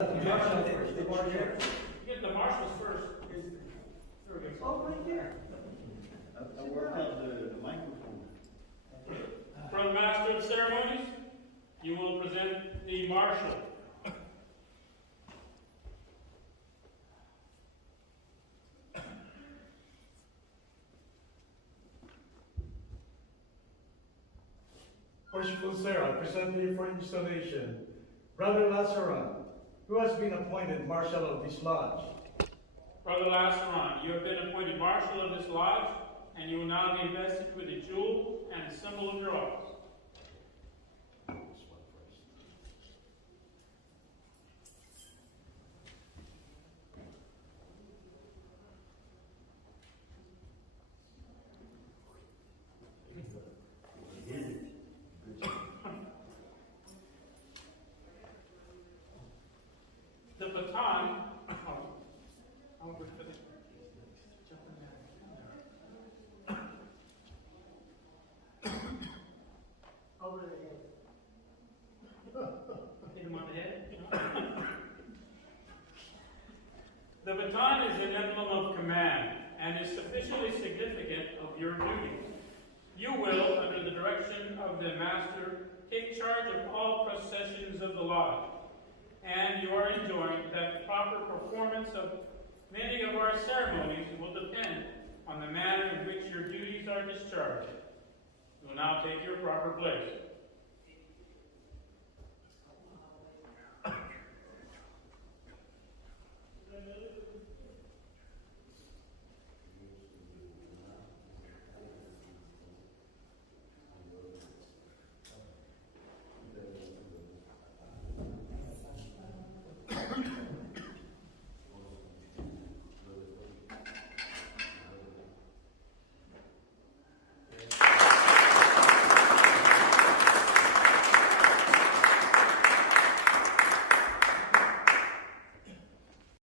Marshall first. The marshal. Get the marshals first. There we go. Oh, right there. I worked out the microphone. From the master of ceremonies, you will present the marshal. Worshipful Sarah, I present to you for installation Brother Lazaran, who has been appointed Marshal of this lodge. Brother Lasseron, you have been appointed marshal of this lodge, and you will now be invested with a jewel and a symbol of your office. The baton. Over the head. Hit him on the head. The baton is an emblem of command and is sufficiently significant of your duties. You will, under the direction of the master, take charge of all processions of the lodge, and you are enjoined that the proper performance of many of our ceremonies will depend on the manner in which your duties are discharged. You will now take your proper place.